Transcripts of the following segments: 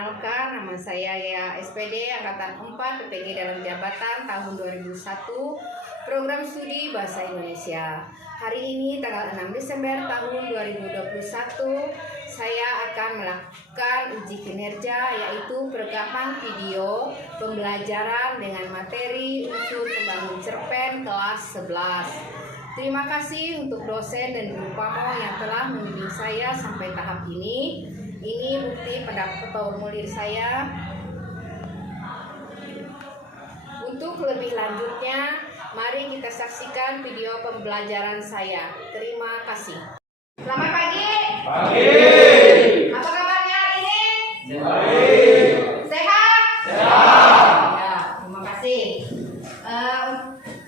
Perkenalkan, nama saya ya SPD Angkatan 4 PPG dalam jabatan tahun 2001 Program Studi Bahasa Indonesia. Hari ini tanggal 6 Desember tahun 2021 saya akan melakukan uji kinerja, yaitu perekaman video pembelajaran dengan materi unsur pembangun cerpen kelas 11. Terima kasih untuk dosen dan guru PAMO yang telah membimbing saya sampai tahap ini. Ini bukti pendaftar formulir saya. Untuk lebih lanjutnya, mari kita saksikan video pembelajaran saya. Terima kasih. Selamat pagi. Pagi. Apa kabarnya hari ini? Baik. Sehat? Sehat. Ya, terima kasih.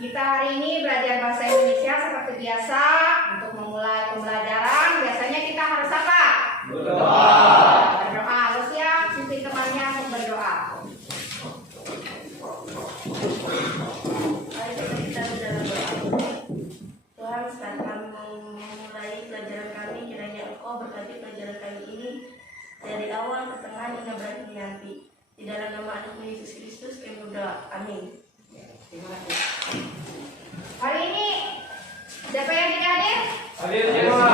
Kita hari ini belajar bahasa Indonesia seperti biasa. Untuk memulai pembelajaran, biasanya kita harus apa? Berdoa. Berdoa. Harus siap, pimpin temannya untuk berdoa. Mari kita dalam doa. Tuhan, saat kami memulai pelajaran kami, kiranya Engkau berkati pelajaran kami ini dari awal, pertengahan, hingga berakhir nanti. Di dalam nama Anak Yesus Kristus kami berdoa. Amin. Terima kasih. Hari ini siapa yang tidak hadir? Hadir semua.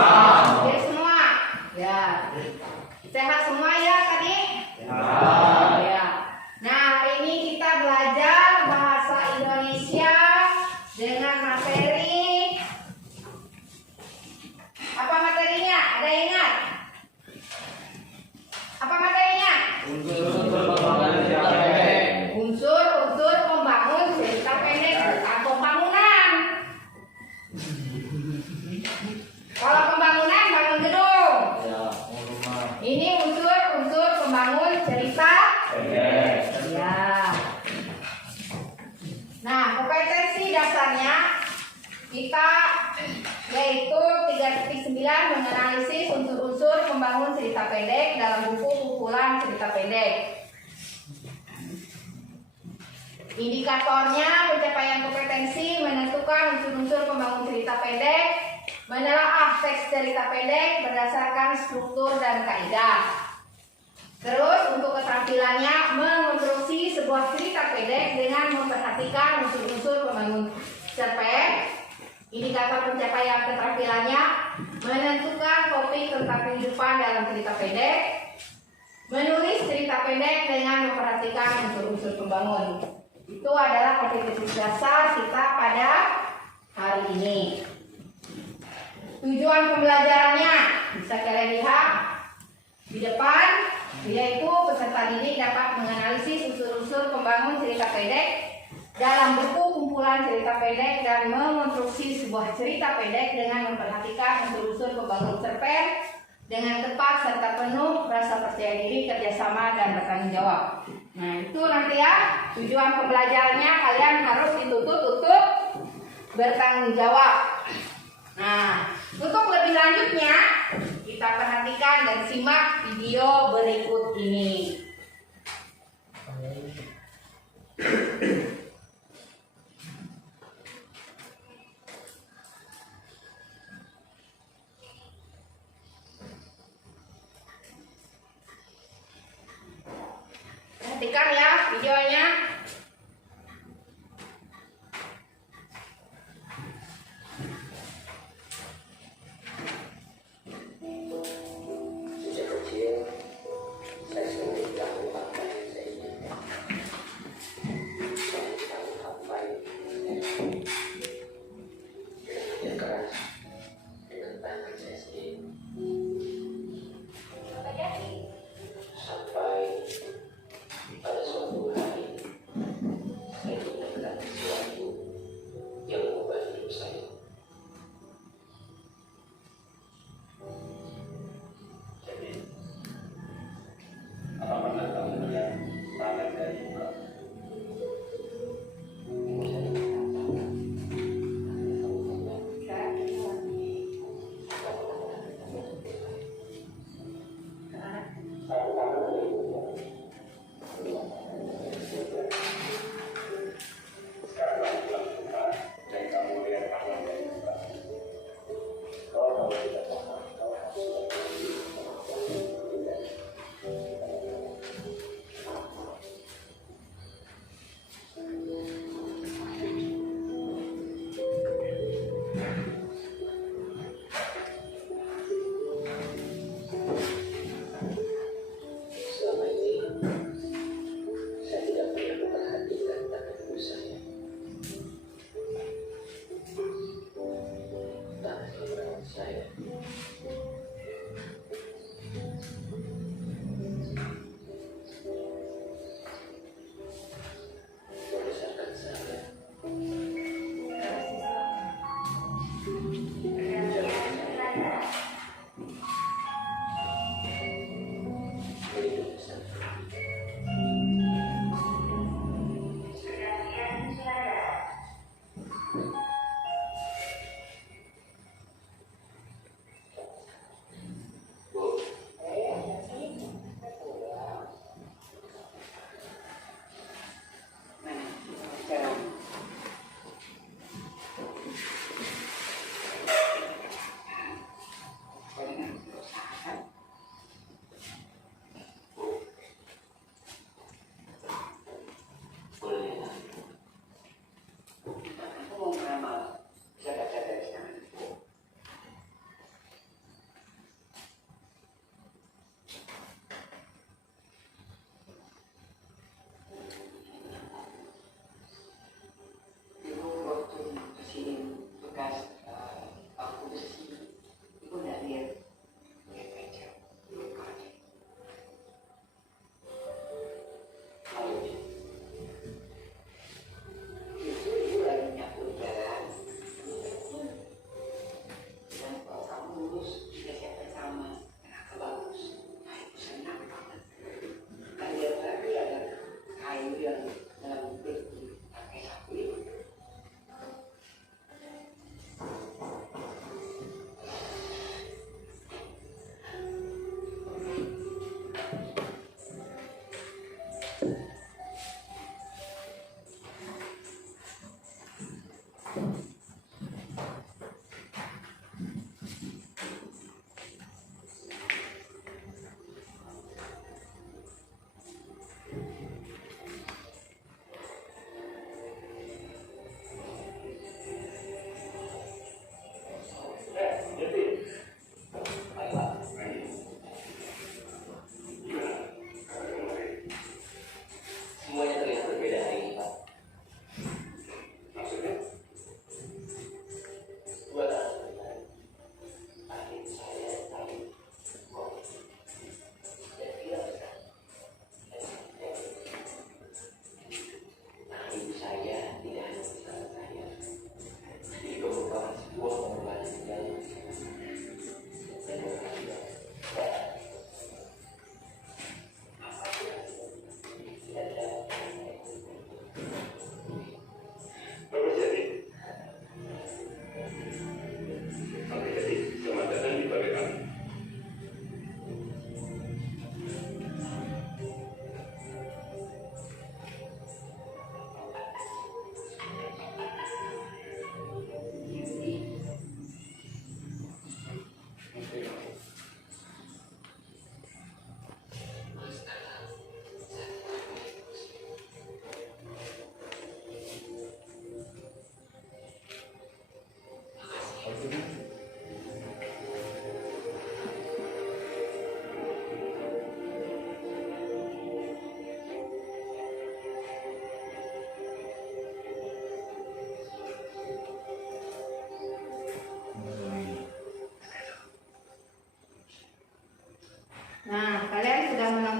Hadir semua. Ya. Sehat semua ya tadi? Sehat. Ya. Nah, hari ini kita belajar bahasa Indonesia dengan materi. Apa materinya? Ada yang ingat? Apa materinya? Unsur-unsur pembangun cerita pendek tentang pembangunan. Kalau pembangunan, bangun gedung. Ini unsur-unsur pembangun cerita. Ya. Nah, kompetensi dasarnya kita yaitu 3.9 menganalisis unsur-unsur pembangun cerita pendek dalam buku kumpulan cerita pendek. Indikatornya pencapaian kompetensi menentukan unsur-unsur pembangun cerita pendek, menelaah teks cerita pendek berdasarkan struktur dan kaidah. Terus untuk keterampilannya mengonstruksi sebuah cerita pendek dengan memperhatikan unsur-unsur pembangun cerpen. Indikator pencapaian keterampilannya menentukan topik tentang kehidupan dalam cerita pendek, menulis cerita pendek dengan memperhatikan unsur-unsur pembangun. Itu adalah kompetensi dasar kita pada hari ini. Tujuan pembelajarannya bisa kalian lihat di depan, yaitu peserta didik dapat menganalisis unsur-unsur pembangun cerita pendek dalam buku kumpulan cerita pendek dan mengonstruksi sebuah cerita pendek dengan memperhatikan unsur-unsur pembangun cerpen dengan tepat serta penuh rasa percaya diri, kerjasama, dan bertanggung jawab. Nah, itu nanti ya tujuan pembelajarannya, kalian harus dituntut untuk bertanggung jawab. Nah, untuk lebih lanjutnya kita perhatikan dan simak video berikut ini. Perhatikan ya videonya. Sejak kecil, saya sering dilakukan apa yang saya inginkan. Saya tahu apa yang ingin saya kerja keras dengan tangan saya sendiri. Sampai pada suatu hari, saya menemukan sesuatu yang mengubah hidup saya. Jadi, apa pernah kamu melihat tangan dari muka?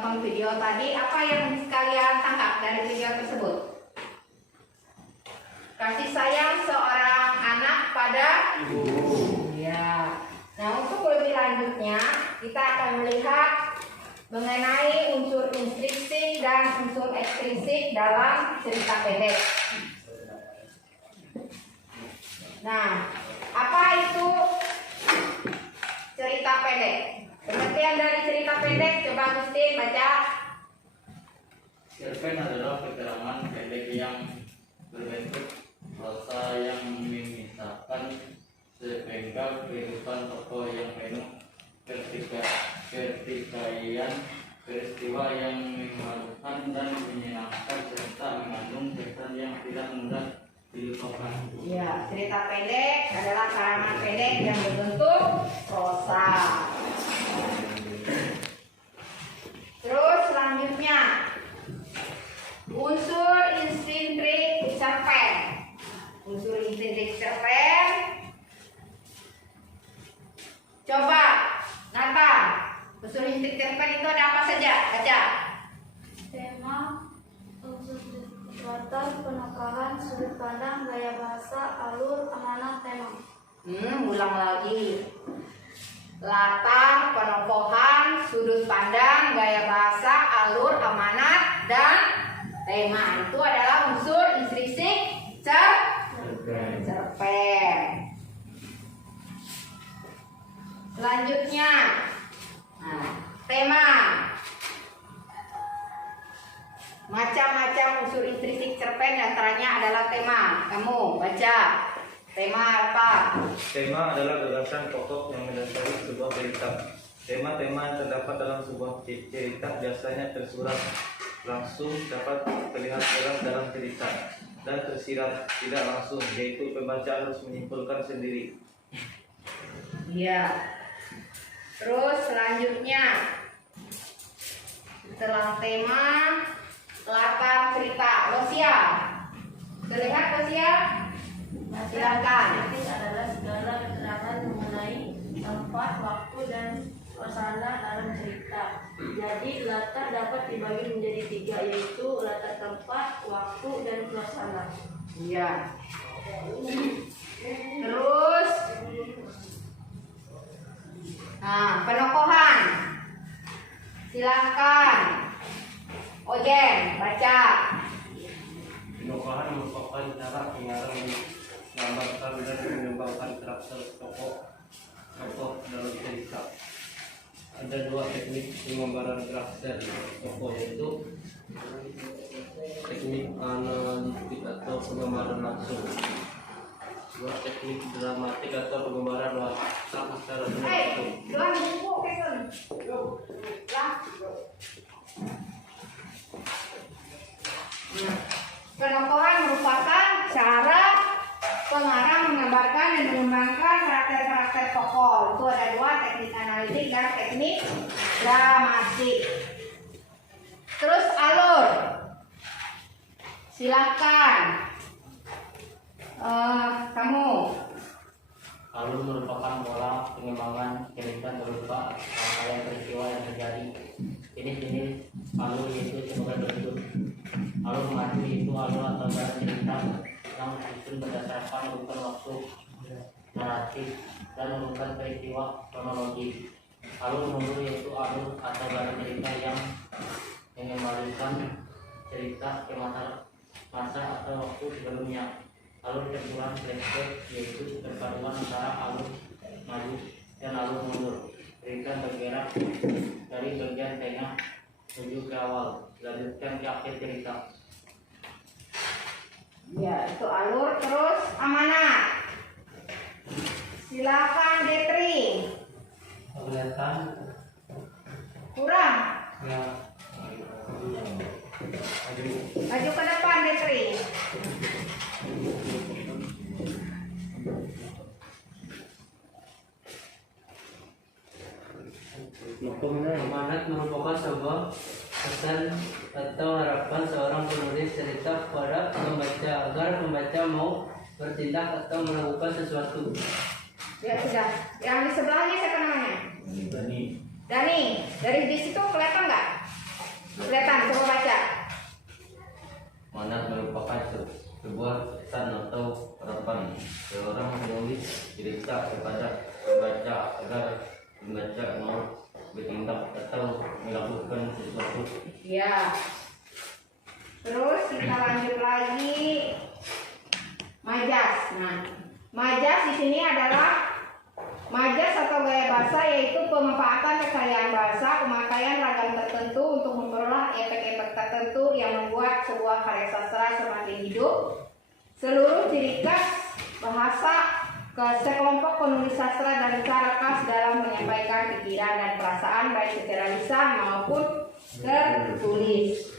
menonton video tadi, apa yang kalian tangkap dari video tersebut? Kasih sayang seorang anak pada ibu. Ya. Nah, untuk lebih lanjutnya, kita akan melihat mengenai unsur intrinsik dan unsur ekstrinsik dalam cerita pendek. Nah, apa itu cerita pendek? Pengertian dari cerita pendek, coba Agustin baca. Cerpen adalah keterangan pendek yang berbentuk prosa yang memisahkan sepenggal kehidupan tokoh yang penuh pertikaian peristiwa yang memalukan dan menyenangkan serta mengandung pesan yang tidak mudah dilupakan. Ya, cerita pendek adalah karangan pendek yang berbentuk prosa. Terus selanjutnya, unsur intrinsik cerpen. Unsur intrinsik cerpen. Coba, Nata, unsur intrinsik cerpen itu ada apa saja? Baca. Tema, unsur latar, penekanan, sudut pandang, gaya bahasa, alur, amanah, tema. Ulang lagi. Latar, penokohan, sudut pandang, gaya bahasa, alur, amanat, dan tema. Itu adalah unsur intrinsik cerpen. Selanjutnya, tema. Macam-macam unsur intrinsik cerpen, antaranya adalah tema. Kamu baca. Tema apa? Tema adalah gagasan pokok yang mendasari sebuah cerita. Tema-tema yang terdapat dalam sebuah cerita biasanya tersurat langsung, dapat terlihat jelas dalam cerita, dan tersirat tidak langsung, yaitu pembaca harus menyimpulkan sendiri. Iya. Terus selanjutnya, setelah tema, latar cerita. Losia, terlihat Losia? Silakan. Intrinsik adalah segala keterangan mengenai tempat, waktu, dan suasana dalam cerita. Jadi latar dapat dibagi menjadi 3, yaitu latar tempat, waktu, dan suasana. Iya. Terus, penokohan. Silakan. Ojen, baca. Penokohan merupakan cara pengarang menggambarkan dan mengembangkan karakter tokoh dalam cerita. Ada 2 teknik penggambaran karakter tokoh, yaitu teknik analitik atau penggambaran langsung, 2 teknik dramatik atau penggambaran watak secara langsung. Penokohan merupakan cara pengarang menggambarkan dan mengembangkan karakter-karakter tokoh. Itu ada 2, teknik analitik dan teknik dramatik. Terus alur. Silakan. Kamu. Alur merupakan pola pengembangan cerita berupa rangkaian peristiwa yang terjadi. Jenis-jenis alur yaitu sebagai berikut. Alur maju yaitu alur atau jalan cerita yang disusun berdasarkan urutan waktu naratif dan urutan peristiwa kronologi. Alur mundur yaitu alur atau jalan cerita yang mengembalikan cerita ke masa atau waktu sebelumnya. Alur tersurat flashback yaitu perpaduan antara alur maju dan alur mundur. Cerita bergerak dari bagian tengah menuju ke awal, dilanjutkan ke akhir cerita. Ya, itu alur. Terus amanat. Silakan Detri. Kelihatan Kurang. ya Maju ke depan Detri. Amanat merupakan sebuah pesan atau harapan seorang penulis cerita kepada pembaca agar pembaca mau bertindak atau melakukan sesuatu. Ya sudah. Yang di sebelahnya siapa namanya? Dani. Dani. Dari di situ kelihatan nggak? Kelihatan, coba baca. Amanat merupakan sebuah pesan atau harapan seorang penulis cerita kepada pembaca agar pembaca mau bertindak atau melakukan sesuatu. Ya. Terus kita lanjut lagi. Majas. Nah, majas di sini adalah majas atau gaya bahasa, yaitu pemanfaatan kekayaan bahasa, pemakaian ragam tertentu untuk memperoleh efek-efek tertentu yang membuat sebuah karya sastra semakin hidup. Seluruh ciri khas bahasa sekelompok penulis sastra dan cara khas dalam menyampaikan pikiran dan perasaan baik secara lisan maupun tertulis.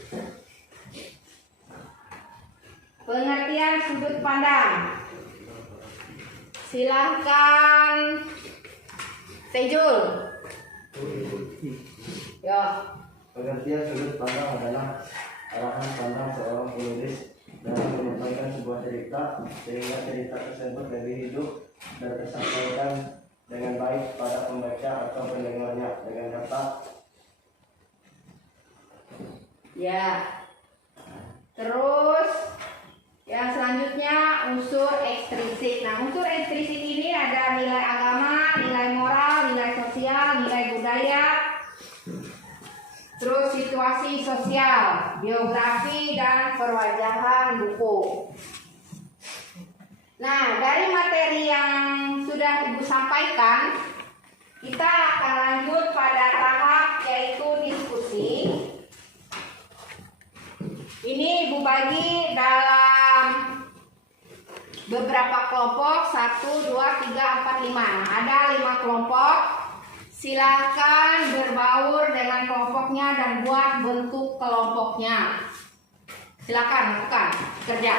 Pengertian sudut pandang. Silahkan Tejul. Ya. Pengertian sudut pandang adalah arahan pandang seorang penulis dalam menyampaikan sebuah cerita sehingga cerita tersebut lebih hidup dan tersampaikan dengan baik pada pembaca atau pendengarnya dengan kata. Ya. Terus yang selanjutnya unsur ekstrisik. Nah, unsur ekstrisik ini ada nilai agama, nilai moral, nilai sosial, nilai budaya, terus situasi sosial, biografi, dan perwajahan buku. Nah, dari materi yang sudah Ibu sampaikan, kita akan lanjut pada tahap yaitu diskusi. Ini Ibu bagi dalam beberapa kelompok, 1, 2, 3, 4, 5. Nah, ada 5 kelompok. Silakan berbaur dengan kelompoknya dan buat bentuk kelompoknya. Silakan lakukan kerja.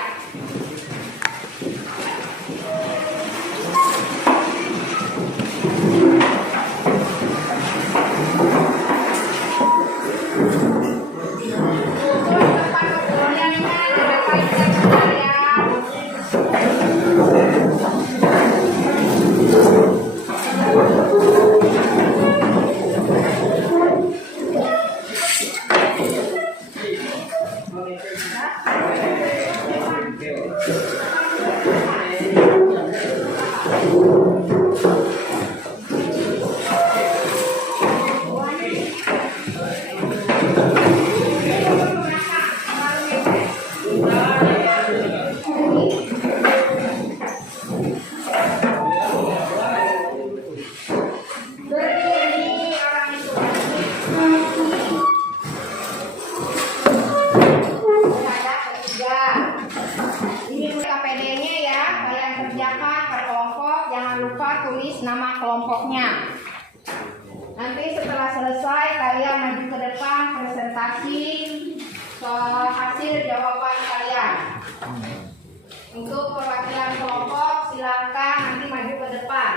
Kelompoknya. Nanti setelah selesai kalian maju ke depan presentasi hasil jawaban kalian. Untuk perwakilan kelompok silakan nanti maju ke depan.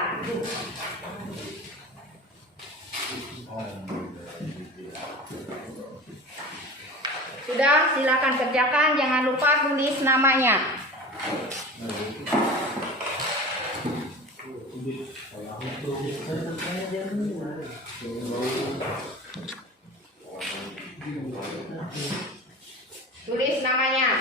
Sudah, silakan kerjakan, jangan lupa tulis namanya. Tulis namanya.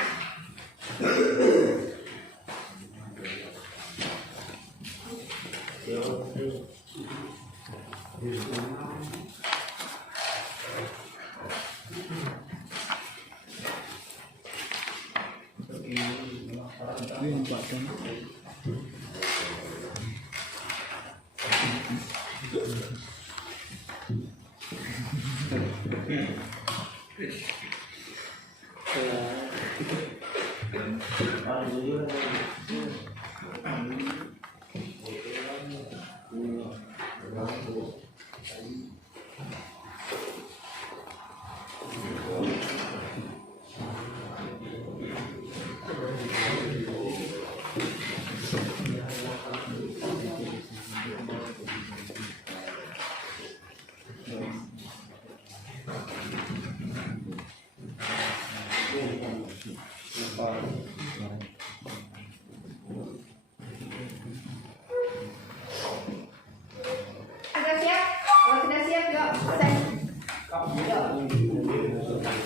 Sudah siap? Kalau sudah siap, yuk. Yuk.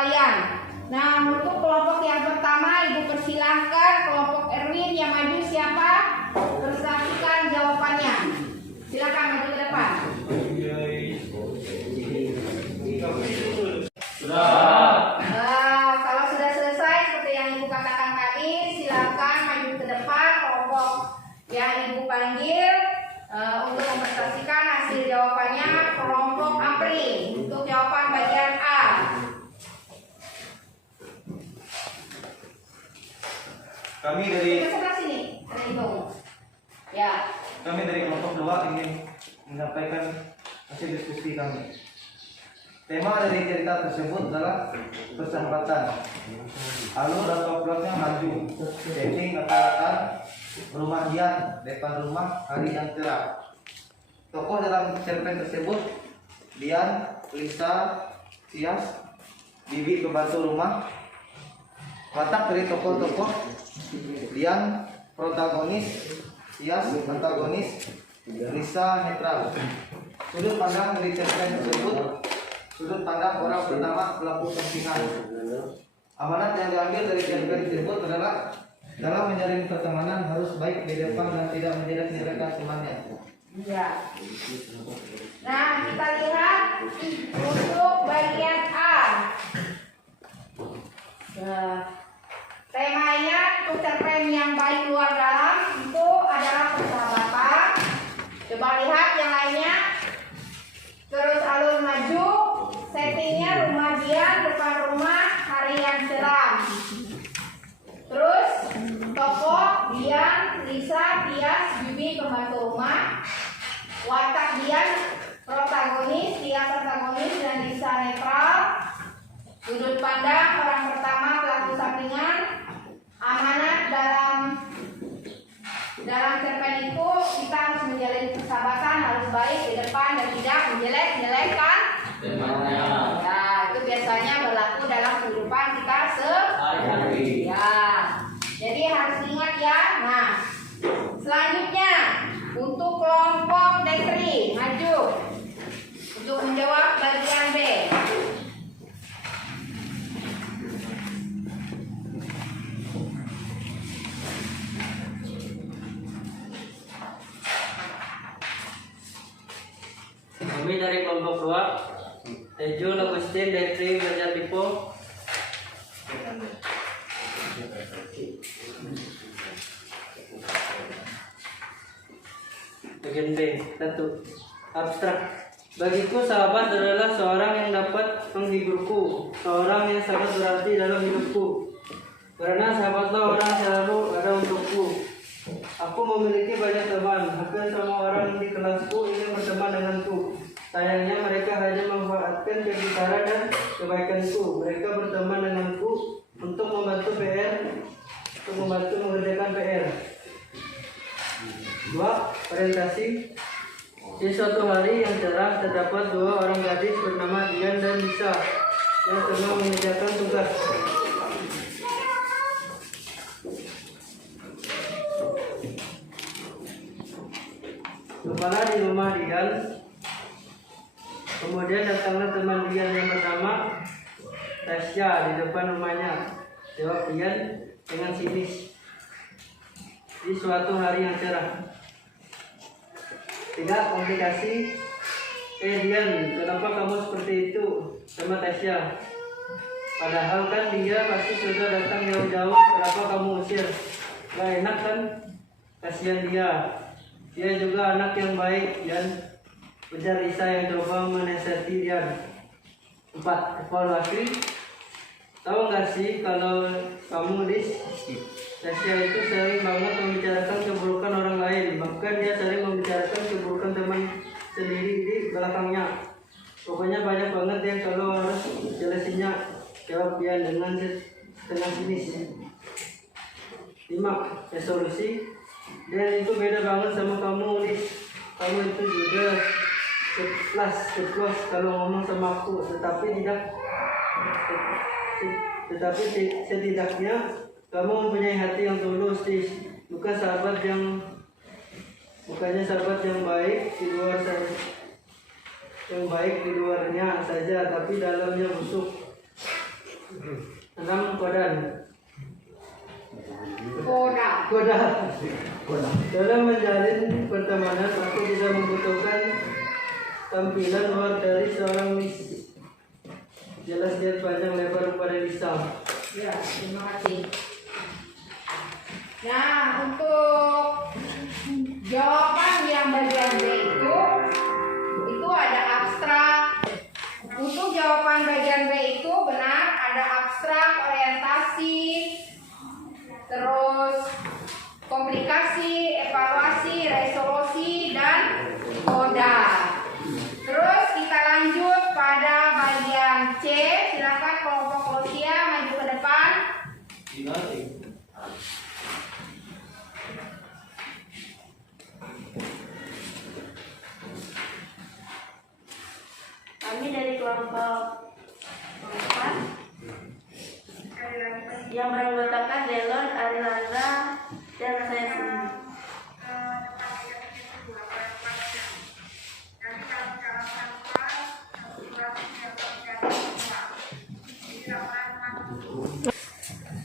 kalian. Nah, untuk kelompok yang pertama, Ibu persilahkan kelompok Erwin yang maju siapa? Perhatikan jawabannya. Silakan maju ke depan. Kalau sudah selesai seperti yang Ibu katakan tadi, silakan maju ke depan kelompok yang Ibu panggil untuk mempresentasikan hasil jawabannya. Kelompok Apri untuk jawaban bagian A. Kami dari Sebelah sini, ada Ibu. Ya. Kami dari kelompok 2 ingin menyampaikan hasil diskusi kami. Tema dari cerita tersebut adalah persahabatan. Alur atau plotnya maju, setting atau latar, rumah Dian, depan rumah, hari yang cerah. Tokoh dalam cerpen tersebut Dian, Lisa, Tias, Bibi pembantu rumah. Watak dari tokoh-tokoh: Dian protagonis, Tias antagonis, Lisa netral. Sudut pandang dari cerpen tersebut: sudut pandang orang pertama pelaku persihan. Amanat yang diambil dari cerpen tersebut adalah dalam menjalin pertemanan harus baik di depan dan tidak menjelek-jelekan temannya. Ya. Nah, kita lihat untuk bagian A. Temanya untuk cerpen yang baik luar dalam itu adalah persahabatan. Coba lihat yang lainnya. Terus alur maju, settingnya rumah Dian, depan rumah, hari yang cerah. Terus tokoh Dian, Lisa, Tias, Bibi pembantu rumah. Watak Dian protagonis, Tias antagonis, dan Lisa netral. Sudut pandang orang pertama pelaku sampingan. Amanat dalam cerpen itu kita harus menjalin persahabatan, harus baik di depan dan tidak menjelek-jelekan. Ya, itu biasanya berlaku dalam kehidupan kita sehari-hari. Ya, jadi harus diingat ya. Nah, selanjutnya untuk kelompok D3 maju untuk menjawab bagian B. Kami dari kelompok 2, Tejo, Agustin, Detri, Belajar Dipo. Bagian B, 1. Abstrak. Bagiku sahabat adalah seorang yang dapat menghiburku, seorang yang sangat berarti dalam hidupku. Karena sahabatlah orang yang selalu ada untukku. Aku memiliki banyak teman, hampir semua orang di kelasku ingin berteman denganku. Sayangnya mereka hanya memanfaatkan kepintaran dan kebaikanku. Mereka berteman denganku untuk membantu mengerjakan PR. 2. Orientasi. Di suatu hari yang cerah terdapat 2 orang gadis bernama Dian dan Lisa yang tengah mengerjakan tugas. Kepala di rumah Dian. Kemudian datanglah teman Dian yang bernama Tasya di depan rumahnya. Jawab Dian dengan sinis. Di suatu hari yang cerah. 3. Komplikasi. Dian, kenapa kamu seperti itu sama Tasya? Padahal kan dia pasti sudah datang jauh-jauh. Kenapa kamu usir? Gak enak kan? Kasihan dia. Dia juga anak yang baik dan ujar Lisa yang coba menasihati Dian. 4. Evaluasi. Tahu nggak sih kalau kamu Lis, Tasya itu sering banget membicarakan keburukan orang lain. Bahkan dia sering membicarakan keburukan teman sendiri di belakangnya. Pokoknya banyak banget ya kalau harus jelasinnya. Jawab Dian dengan setengah sinis. 5. Resolusi. Dan itu beda banget sama kamu Lis. Kamu itu juga ceplas kalau ngomong sama aku, tetapi setidaknya kamu mempunyai hati yang tulus, Lis. Bukannya sahabat yang baik di luar saja, yang baik di luarnya saja, tapi dalamnya busuk. 6. Kodan. Koda. Dalam menjalin pertemanan, aku tidak membutuhkan tampilan luar dari seorang Miss. Jelas dia panjang lebar pada lisan. Ya, terima kasih. Nah, untuk jawaban yang bagian B itu ada abstrak. Untuk jawaban bagian B itu benar ada abstrak, orientasi, terus komplikasi, evaluasi, resolusi, dan koda. Terus kita lanjut pada bagian C. Silakan kelompok Lucia maju ke depan. Kami dari kelompok 4 yang beranggotakan Delon, Arilanda, dan saya sendiri.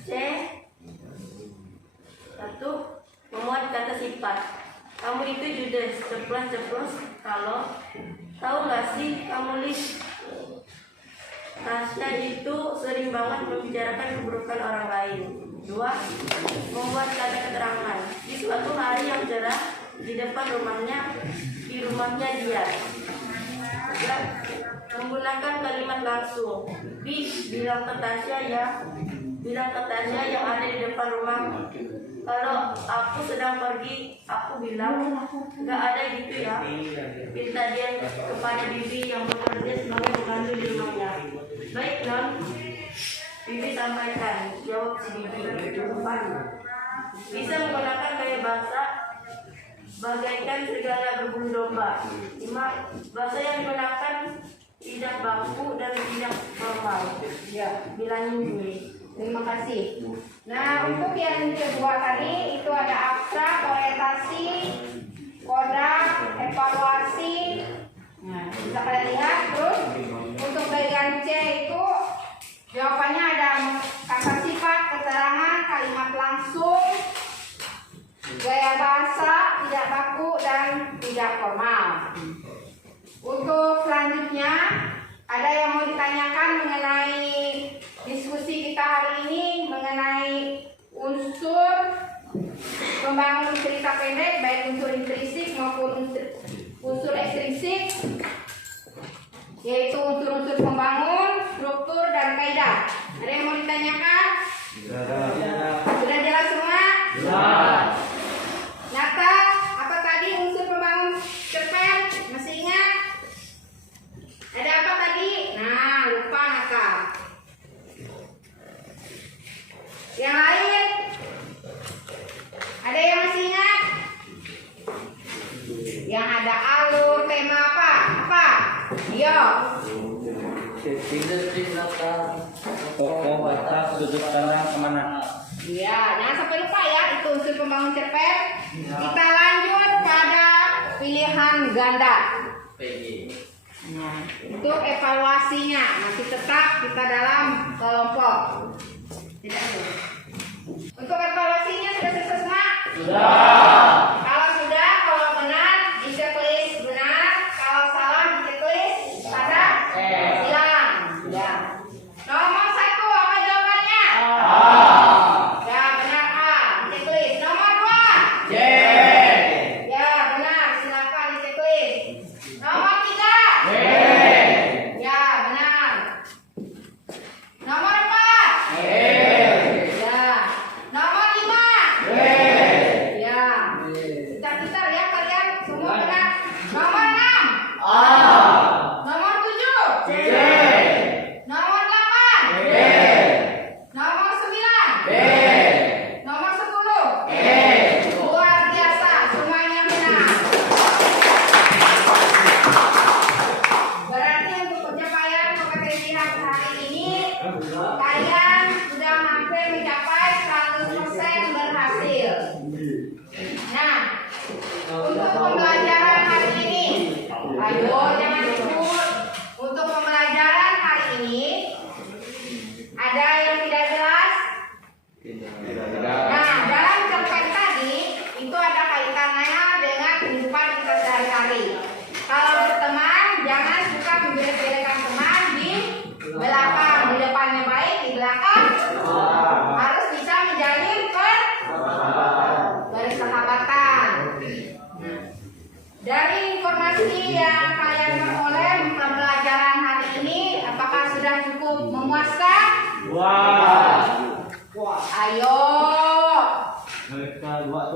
C. 1. Memuat kata sifat. Kamu itu judes, ceplos kalau tahu gak sih kamu Lis? Tasya itu sering banget membicarakan keburukan orang lain. 2. Membuat kata keterangan. Di suatu hari yang cerah di depan rumahnya, di rumahnya dia. 3. Menggunakan kalimat langsung. Bilang ke Tasya yang ada di depan rumah. Kalau aku sedang pergi, aku bilang gak ada gitu ya. Minta dia kepada Bibi yang bekerja sebagai pembantu di rumahnya. Baik non, Bibi sampaikan, jawab si Bibi. 4. Bisa menggunakan gaya bahasa bagaikan serigala berbulu domba. 5. Bahasa yang digunakan tidak baku dan tidak formal. Ya, Bilangin gue. terima kasih. Nah, untuk yang kedua tadi itu ada abstrak, orientasi, koda, evaluasi. Nah, bisa kalian lihat. Terus untuk bagian C itu jawabannya ada kata sifat, keterangan, kalimat langsung, gaya bahasa, tidak baku dan tidak formal. Untuk selanjutnya ada yang mau ditanyakan mengenai diskusi kita hari ini mengenai unsur membangun cerita pendek, baik unsur intrinsik maupun unsur ekstrinsik, yaitu unsur-unsur pembangun, struktur, dan kaidah. Ada yang mau ditanyakan? Sudah jelas semua? Nata, apa tadi unsur pembangun cerpen? Masih ingat? Ada apa tadi? Nah, lupa Nata. Yang lain? Ada yang masih ingat? Yang ada alur, tema apa? Apa? Yo. Tokoh, batas, sudut pandang kemana? Iya, jangan sampai lupa ya, itu unsur pembangun cerpen. Kita lanjut pada pilihan ganda. Nah, untuk evaluasinya masih tetap kita dalam kelompok. Tidak ada. Untuk evaluasinya sudah selesai semua? Sudah. Kalau sudah, kalau benar di checklist benar, kalau salah di checklist ada hilang. Ya. Nomor 1 apa jawabannya? A. Ya benar A, di checklist. Nomor 2. C. Ya benar, silakan di checklist. Nomor 3. D. Ya benar. Nomor 4. E. Ya. Nomor 5. D. Ya. belakang. Di depannya baik, di belakang harus bisa menjalin persahabatan. Dari informasi yang kalian peroleh pembelajaran hari ini, apakah sudah cukup memuaskan? Ayo,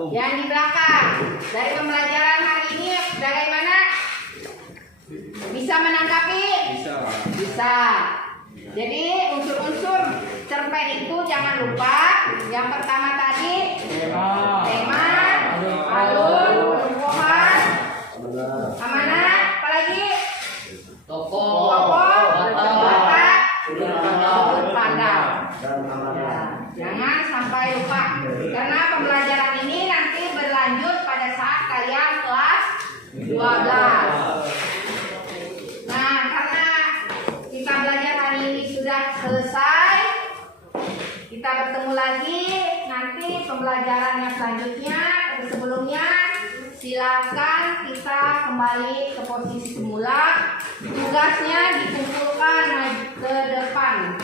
yang di belakang. Dari pembelajaran hari ini, bagaimana? Bisa menanggapi? Bisa. Jadi unsur-unsur cerpen itu jangan lupa. Yang pertama tadi tema, alur, penumbuhan, amanah, apalagi tokoh, watak, sudut pandang. Jangan sampai lupa, karena pembelajaran ini nanti berlanjut pada saat kalian kelas 12. Nah, karena kita belajar hari ini sudah selesai, kita bertemu lagi nanti pembelajaran yang selanjutnya. Sebelumnya silakan kita kembali ke posisi semula. Tugasnya dikumpulkan ke depan.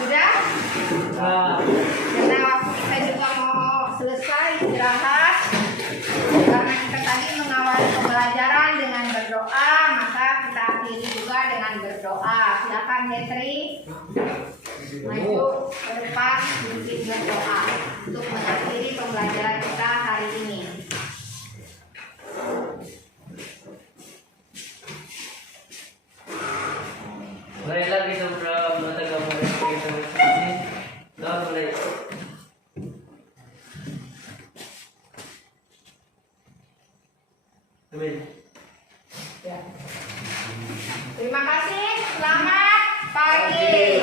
Sudah? Karena waktu kita juga mau selesai istirahat, karena kita tadi mengawali pembelajaran dengan berdoa, maka kita akhiri juga dengan berdoa. Silakan Hetri maju ke depan sedikit berdoa untuk mengakhiri pembelajaran kita hari ini. Marilah kita beragama kita masing-masing. Doa mulai. Amin. Ya. Terima kasih. Selamat pagi.